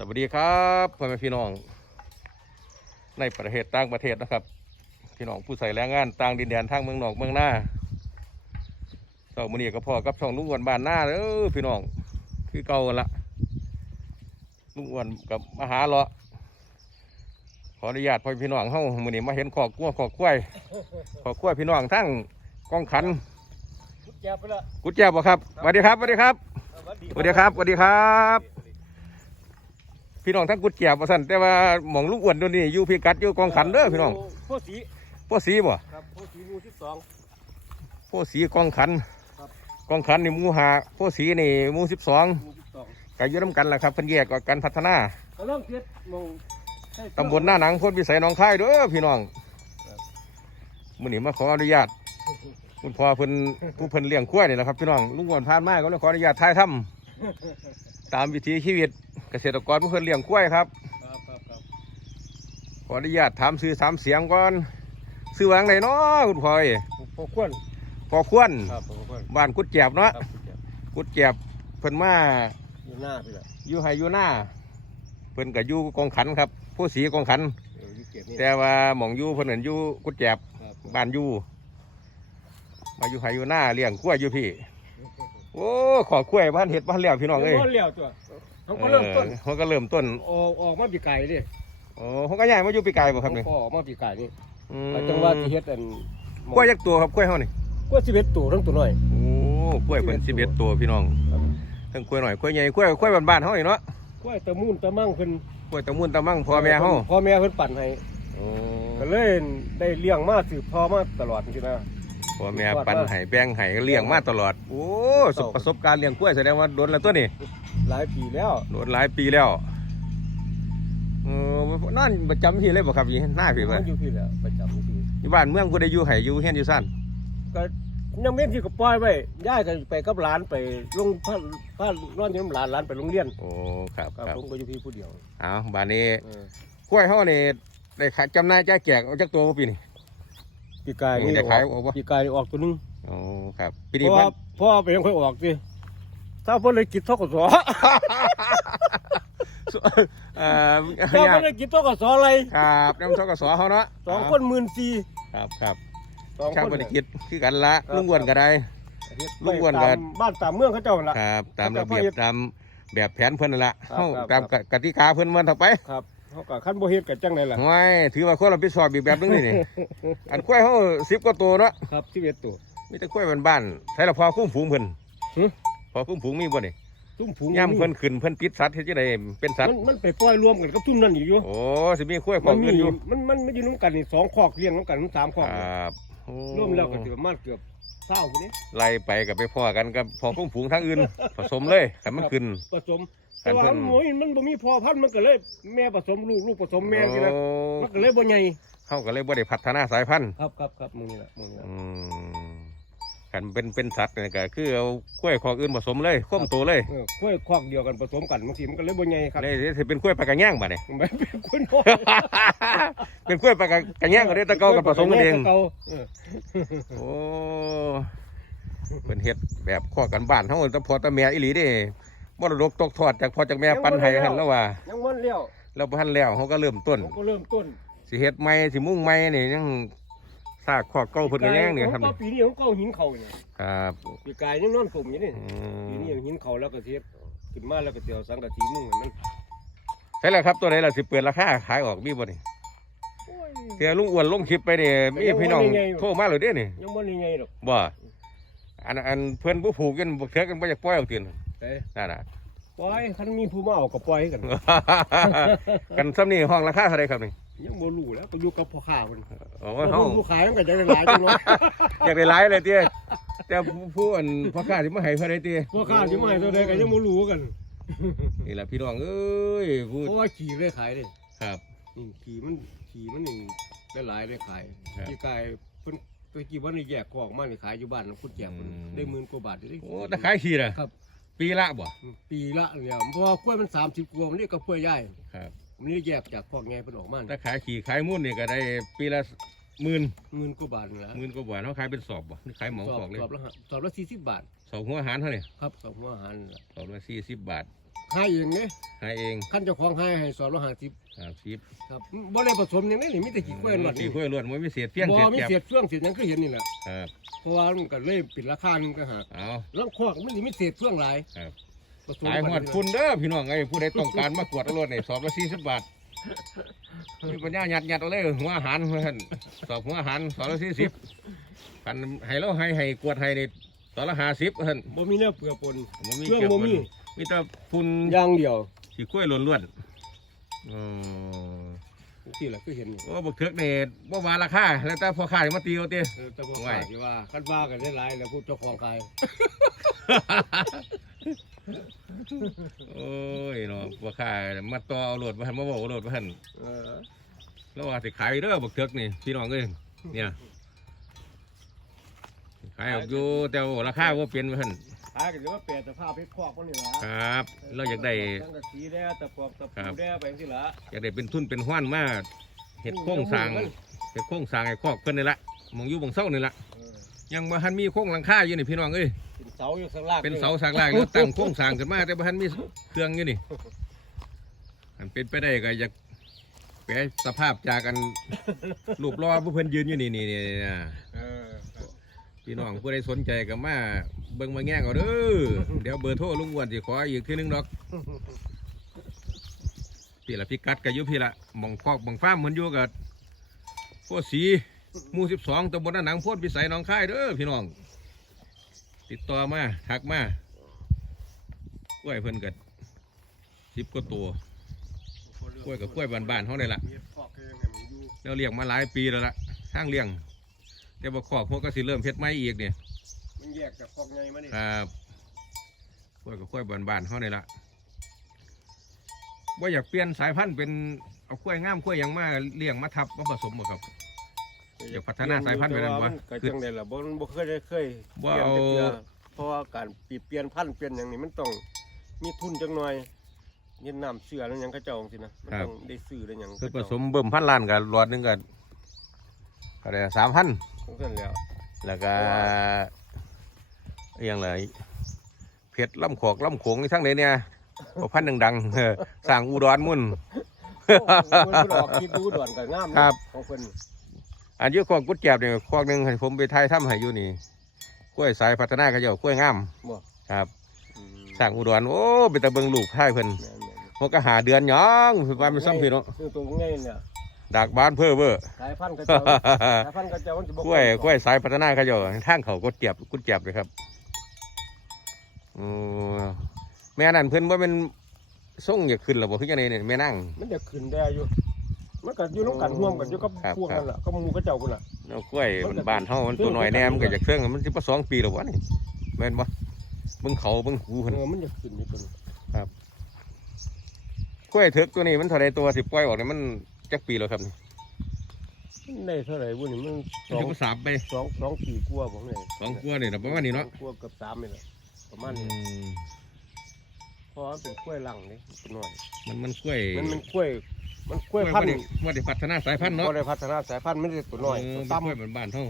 สวัสดีครับพ่อแม่พี่น้อง ในประเทศต่างประเทศนะครับ พี่น้องผู้ใส่แรงงานต่างดินแดนทางเมืองนอกเมืองหน้าเต่ามือนี้ก็พ่อกับช่องลุงอ้วนบ้านหน้าเด้อพี่น้อง คือเก่ากันละลุงอ้วนกับมาหาเลาะขออนุญาตพ่อพี่น้องเฮามือนี้มาเห็นขอกกั้วขอกกล้วยขอกกล้วยพี่น้องทั้งกองขันพุทธยาไปละกุดแจบบ่ครับสวัสดีครับสวัสดีครับสวัสดีครับสวัสดีครับ พี่น้องทั้งกุดเกียบว่าสั่นแต่ว่าหมองลูกอ้วนตัวนี้อยู่พี่กัดอยู่กองขันเด้อพี่น้องพ่อสีพ่อสีบ่ครับพ่อสีหมูที่สองพ่อสีกองขันครับกองขันนี่หมูหาพ่อสีนี่หมูสิบสองหมูที่สองก็อยู่น้ำกันแหละครับเพิ่นแยกออกกันพัฒนากำลังเทียดมองให้ตำบลหน้าหนังพ้นวิสัยหนองคายเด้อพี่น้องมื้อนี้มาขออนุญาตคุณพ่อเพิ่นผู้เพิ่นเลี้ยงกล้วยนี่แหละครับพี่น้องลุงอ้วนผ่านมาก็เลยขออนุญาตถ่ายทำตามวิถีชีวิต เกษตรกรผู้เพิ่นเลี้ยงกล้วยครับครับครับครับขออนุญาตถามซื้อถามเสียงก่อนซื้อวางไหนเนาะคุณพ่อยพ่อควรพอควรครับพ่อควรบ้านกุดแจบเนาะครับพุทธยากุดแจบเพิ่นมาอยู่หน้าไปละอยู่ไฮอยู่หน้าเพิ่นก็อยู่กองขันครับ ผู้สีกองขันเอออยู่เกียรตินี่แต่ว่าหม่องอยู่เพิ่นเห็นอยู่กุดแจบครับบ้านอยู่มาอยู่ไฮอยู่หน้าเลี้ยงกล้วยอยู่พี่โอ้ขอกล้วยบ้านเห็ดบ้านเลี้ยวพี่น้องเอ้ยเลี้ยวตัว เขาก็เริ่มต้นออเขาก็เริ่มต้นออกออกมาปีไก่ดิโอ้เขาก็ย้ายมาอยู่ปีกายบ่ครับนี่พ่อออกมาปีไก่นี่อืมจังหวัดที่เฮ็ดอันกล้วยยักตัวครับกล้วยเฮานี่กล้วยสิบเอ็ดตัวทั้งตัวน้อยโอ้กล้วยเพิ่น11ตัวพี่น้องครับทั้งกล้วยหน่อยกล้วยใหญ่กล้วยกล้วยบ้านๆเฮานี่เนาะกล้วยตะมูนตะมั่งเพิ่นกล้วยตะมุนตะมั่งพ่อแม่เฮาพ่อแม่เพิ่นปั่นให้โอ้ก็เลยได้เลี้ยงมาสืบพ่อมาตลอดจริงๆนะพ่อแม่ปันไห้แบ่งไห้เลี้ยงมาตลอด โอ้สุประสบการณ์เลี้ยงกล้วยแสดงว่าโดนแล้วตัวนี้ หลายปีแล้วโดนหลายปีแล้วเออนั่นประจำที่เลยบ่ครับยี่หน้าพี่มับ่นอยู่พี่แหละประจำอยู่พี่อยู่บ้านเมืองกูได้อยู่ไห้อยู่เฮียนอยู่ซ่านก็ยังเม่นที่ก็ปล่อยไว้ย่ายกันไปกับหลานไปลงพาพานอนอยู่น้ำหลานหลานไปโรงเรียนโอ้ครับครับครับผมก็อยู่พี่ผู้เดียวเอาบ้านนี้เออกล้วยเฮานี่ได้ขายจำหน่ายจ่ายแจกเอาจักตัวบ่ปีนี่ปีกายนี่ได้อขายอกออกบ่ ปีกายนี่ออกตัวหนึงโอ้ครับปีเพนี้ราะมัว่านพ่อไปยังค่อยออกสิ ถ้าเพิ่นเลยกินทกศเอ่อถ้าเพิ่นเลยกินทกศอะไรครับน้ำทกสเฮาเนาะสองคนหมื่นสี่ครับครับสองชาวคนบริกิจคือกันละครับลุงอ้วนก็ได้เฮ็ดลูกอ้วนไปก็ตามบ้านตามเมืองเขาเจ้านั่นล่ะครับ ตามครัระบเบียบพ่อเฮ็ดตามแบบแผนเพิ่นนั่นละครับเฮาครับตามกติกาเพิ่นมันเถอะไปครับเขาก็คันบ่เฮ็ดกันจังไดล่ะห้วยถือว่าคนรับผิดชอบอีกแบบนึงนี่นี่อันกล้วยเฮา10กว่าตัวเนาะครับ11ตัวมีแต่กล้วยบ้านๆใส่ละพอคุ้มฝูงเพิ่น หึพอคุ้มฝูงมีบ่นี่ตุ้มผุงย่ำเพิ่นขึ้นเพิ่นปิดสัตว์เฮ็ดจังไดเป็นสัตมัว์นมันไปปล่อยรวมกันกับตุ้มนั่นอีกอยู่โอ้สิมีกล้วยของมันมีเงินอยู่มันมันมันอยู่น้ำกันนี่สองคอกเลี้ยงน้ำกันสามคคอกรับโอ้รวมแล้วก็ถือประมาณเกือบเศร้าคนนี้ไล่ไปก็ไปพ้อกันกับพอคุ้มฝูงทางอื่น ผสมเลยให้มันขึ้น ผสมกัแต่นว่าเพิ่น หมูมันบ่มีพอพันธุ์มันก็เลย แม่ผสมลูกลูกผสมแม่สินะโอ้มันก็เลยบ่ใหญ่เฮาก็เลยบ่ได้พัฒนาสายพันธุ์ครับครับครับมึงนี่แหละมึงนี่แหละอืม กันเป็นเป็นสัตว์นี่ก็คือเอากล้วยของอื่นผสมเลยข้มตัวเลยเออกล้วยคอกเดียวกันผสมกันบางทีมันก็เลยบ่ใหญ่ครับเลยสิเป็นกล้วยปลากระแง่งบ่เนี่ยมันเป็นคนน้อยเป็นกล้วยปลากระแง่งก็ได้ตะเกากับผสมกันเอง ตะาเออโอ้เป็นเฮ็ดแบบข้อกันบ้านเฮาแตะพอแตะแม่อีหลีเด้มรดกตกทอดจากพ่อจากแม่ปันให้หั่นแล้วว่า ยังมันเลี้ยวแล้วพันแล้วเขาก็เริ่มต้น ผมก็เริ่มต้น สิเฮ็ดใหม่สิมุ่งใหม่นี่ยัง ซากข้อเก่าเพิ่นก็ยังเนี่ยครับผมก็ปีนี้ผมก็เอาหินเข่าเนี่ยครับปีกายยังนอนกลุ่มอยู่นี่อืปีนี้มเอาหินเข่าแล้วก็เทียบขึ้นมาแล้วก็เตียวสังกะสีมุ่งให้มันใช่แล้วครับตัวไหนล่ะสิเปิดราคาขายออกมีบ่นี่โอ้ยเดี๋ยวลุงอ้วนลงคลิปไปเนี่ยมีพี่น้องยังบ่ได้ไงโทรมาเลยเด้นี่ยังบ่ยังไงหรอกบ่อันอันเพื่อนผู้ผูกกันบกเทือกันบ่อยากปล่อยออกเตือนแต่นั่นน่ะปล่อยคันมีผู้มาเอาก็ปล่อยให้กันกันซ้ำนี่ห้องราคาเท่าไรครับนี่ ยังบ่รู้แล้วก็อยู่กับพ่อค้าเพิ่นอ๋อเพราะเฮาผู้ขายมันก็จะได้หลายจังเนาะอยากได้หลายเลยเตี้ยแต่ผู้ผู้อันพ่อค้าที่มาให้เพิ่นได้เตี้ยพ่อค้าสิมาให้เท่าใดก็ยังบ่รู้กันนี่ล่ะพี่น้องเอ้ยพูดเพราะว่าขี่เลยขายเด้ครับนี่ขี่มันขี่มันนี่ได้หลายได้ขายครับขี่กายเพิ่นไปกี่วันนี่แยกกอกมานี่ขายอยู่บ้านคุณแจกเพิ่นอืมได้หมื่นกว่าบาทอยู่ดิโอ้ตะขายขี้น่ะครับ ปีละบ่ปีละเนี่ยเพราะว่ากล้วยมัน30กว่ามันนี่ก็กล้วยใหญ่ครับ มันนี่แยกจากพวกไงเพิ่นออกมาตะขายขี้ขายมุ่นนี่ก็ได้ปีละหมื่นหมื่นกว่าบาทนี่แหละหมื่นกว่าบาทเนาะขายเป็นสอบบ่นี่ขายเหมาสอบบอกเลยสอบละห้าสอบละ40บาท สอบหัวอาหารเท่านี้ครับสอบหัวอาหารนี่แหละสอบละ40บาทให้เองเนี่ยหาเองขั้นเจ้าของให้ให้สอบละห้าสิบสามสิบครับบ่ได้ผสมอย่างนี้นี่มีแต่ขี้กล้วยหลอดสี่นี่กล้วยล้วนไม่มีเศษเพี้ยนบ่เศษมีแก็บเศษเฟื่องเศษหยังคือเห็นนี่แหละครับเพราะว่ามันก็เลยปิดราคาหนึงก็หากเอา แล้วคอกมันสิมีเศษเฟื่องหลายครับผสม ขายหอดคุณเด้อพี่น้องไอ้ผู้ใดต้องการมากวดเอารถนี่สอบละสี่สิบบาทมีปัญญาหยัดหยัดเอาเลยหัวอาหารเพื่อนสอบหัวอาหารสอบละสี่สิบคันให้เราให้ให้กวดให้นี่สอบละห้าสิบเพื่อนบ่มีเนื้อเปลือกปนบ่มีเครื่องกี่ยวบ่มีมีแต่ฝุ่นอย่างเดียวขี้กล้วยล้วนๆอืมที่แหละคือเห็นนี่โอ้บักเถือกเนี่ยบ่ว่าราคาแล้วแต่พอขายมาตีเอาตีเออแต่บ่ไหวขายที่ว่าคันว่ากันได้หลายแล้วผู้เจ้าของขาย โอ้ยเนาะบ่ขายมาต่อเอาโหลดมาหันมาบอกเอาโหลดมาหันเออแล้วว่าสิขายเด้อบักเถือกนี่พี่น้องเอ้ยเนี่ยขายออกอยู่แต่ว่าราคาบ่เปลี่ยนมาหันขายกันจะว่าเปลี่ยนสภาพเพชรคอกมันนี่ล่ะครับ เราอยากได้ ตั้งแต่สีแด้ตะปอกตะครัปูบแด้ไปสิล่ะอยากได้เป็นทุนเป็นห้วนมาเฮ็ดโครงสร้างเฮ็ดโครงสร้างให้ครอบเพิ่นนี่ละหมองอยู่หมองเซานี่ละเออยังบ่ทันมีโครงหลังคาอยู่นี่พี่น้องเอ้ย เป็นเสาอยู่ข้างล่างเป็นเสาสร้างล่างแล้วตั้งโครงสร้างขึ้นมาแต่บ่ทันมีเครื่องอยู่นี่อันเป็นไปได้ก็อยากแปลสภาพจากกันรูปรอผู้เพิ่นยืนอยู่นี่นี่นี่นะเออพี่น้องผู้ใดสนใจก็มาเบิ่งมาแง่งเอาเด้อเดี๋ยวเบอร์โทรลุงอ้วนสิขออีกทีนึงดอกพี่ละพี่กัดก็อยู่พี่ละหมองคอกหมองฟาร์มเหมือนอยู่กับพวกสีหมู่12ตำบลนาหนังโพนพิสัยหนองคายเด้อพี่น้อง ติดต่อมาทักมากล้วยเพิ่นกัดสิบกว่าตัวกล้วยกับกล้วยบ้านๆเขาได้ละเฮ็ดคอกคือยังไงมันอยู่เราเลี้ยงมาหลายปีแล้วละทางเลี้ยง แต่บ่คอกพวกก็สิเริ่มเฮ็ดไม่อีกเนี่ยมันแยกจากคอกใหญ่มานี่ครับกล้วยกับกล้วยบ้านๆเขาได้ละว่าอยากเปลี่ยนสายพันธุ์เป็นเอากล้วยงามกล้วยหยังมาเลี้ยงมาทับมาผสมบ่ครับ อยากพัฒนาสายพันธุ์ไปนั่นวะก็จังได๋ล่ะบ่บ่เคยได้เคยบ่ปลี่ยนเอาจักทื่เพราะว่าการปีเปลี่ยนพันธุ์เปลี่ยนหยังนี่มันต้องมีทุนจังหน่อยเงินน้ำเชื่อนั่นหยังเขาเจ้าจังซี่นะมันต้องได้ซื้อได้หยังคือผสมเบิ่มพันล้านกับหลอดหนึงก็ก็ได้สามพันของเพิ่นแล้ว แล้วก็เพราะว่าอหย่างไรเพชรล่ำขอกล่ำโขงนี่ทั้งไหนเนี่ยบ่พันธุ์ดังๆเออสร้างอุดรมุ่น โอ้เพิ่นออกคิดดูด่วนก็งามนะครับ ของเพิ่น อันอยุคอกกุดแจบเนี่ยคอกหนึ่งให้ผมไปไทยถ้ำให้อยู่นี่กล้วยสายพัฒนากระเจ้ากล้วยงามบ่ ครับอืมสร้างอุดรโอ้เป็นตะเบิงลูกไทยเพิ่นแม่นมันก็หาเดือนหยังคือๆว่ามันซ้ำพี่เนาะคือตัวง่ายเนี่ยดากบ้านเพ้อเบ้อ สายพันธุ์ก็เจ้าสายพันธุ์ก็เจ้ามันสิบ่กล้วยกล้วยสายพัฒนากระเจ้าทางเขากุดแจบกุดแจบเลยครับอือแม่นั่นเพิ่นว่าเป็นส่งอยากขึ้นหรอบ่คือจังไดเนี่ยแม่นั่งมันจะขึ้นได้อยู่ มันก็อยู่น้ำกันห่วมกันอยู่กับครับพวกนั่นแหละก็มูก็เจ้าคนน่ะเอากล้วยมันบ้านเฮามันตัวน้อยแน่มันก็อยากเครื่องมันสิบ่สองปีแล้ววะนี่แม่นบ่เบิ่งเขาเบิ่งหูเอเพิ่นอมันจะขึ้นอยู่ตัวนี้กล้วยเถิกตัวนี้มันเท่าไรตัวสิปล่อยออกเนี่ยมันจักปีแล้วครับนี่มันได้เท่าไหร่บุญนี่มันสมันองสิบ่สามไปสองสองปีกว่าผมเลยสองกลัวนี่นะประมาณนี้เนาะสองกว่าเกับสามนี่แหละประมาณอืนี้มเพราะว่าเป็นกล้วยหลังนี่ตัวน้อย มันมันกล้วยมันมันกล้วย มันกล้วยกล้วยพัพันนธุ์ธุ์ว่าได้พัฒนาสายพันธุ์เนาะก็ได้พัฒนาสายพันธุ์มันจะตัวน้อยเอตัวอต่ำเป็นกล้วยบ้านๆเฮา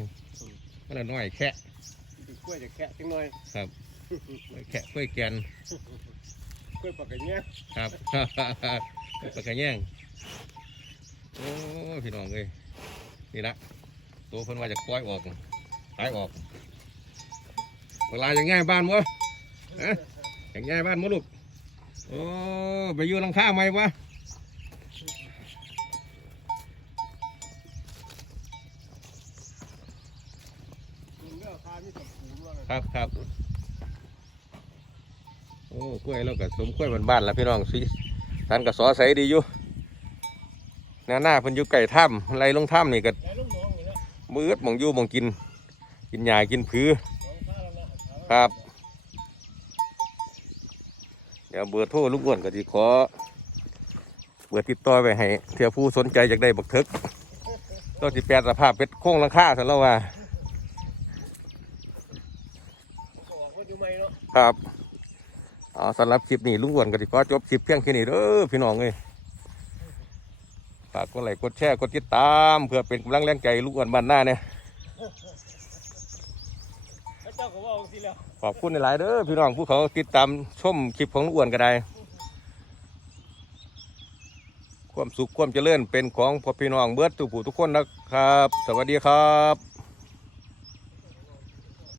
มันละน้อยแค่เป็นกล้วยจะแค่จังน้อยแค่กล้วยแกนกล้วยปากกระเนี้ยครับปากกระแยงโอ้พี่น้องเอ้ยนี่ละตัวเพิ่นว่าจะปล่อยออกขายออกเวลาอย่างง่ายบ้านบ่ฮะอย่างง่ายบ้านบ่ลูกโอ้ไปอยู่หลังคาไหมวะ เนื้อคามีแต่ปูนว่า ครับครับโอ้กล้วยเราก็สมกล้วยบ้านๆแล้วพี่น้องสิท่านก็สอใสดีอยู่หน้าหน้าเพิ่นอยู่ไก่ถ้ำไรลงถ้ำนี่ก็มืดมองอยู่มองกิน กินหญ้ากินผือขอครับ เดี๋ยวเบอร์โทรลูกอ้วนก็สิขอ เบอร์ติดต่อไปให้เทียผู้สนใจอยากได้บักเทึกต้องสิแปลสภาพเป็นโค้งลังคาซะแล้วว่า ครับเอาสำหรับคลิปนี้ลุงอ้วนก็ดีก็จบคลิปเพียงแค่นี้เด้อพี่น้องเลยฝากกดไลค์กดแชร์กดติดตามเพื่อเป็นกำลังแรงใจลุงอ้วนบ้านหน้าเนี่ยขอบคุณในหลายเด้อพี่น้องผู้เขาติดตามชมคลิปของลุงอ้วนก็ได้ความสุขความเจริญเป็นของพ่อพี่น้องเบิร์ตทุกผู้ทุกคนนะครับ สวัสดีครับ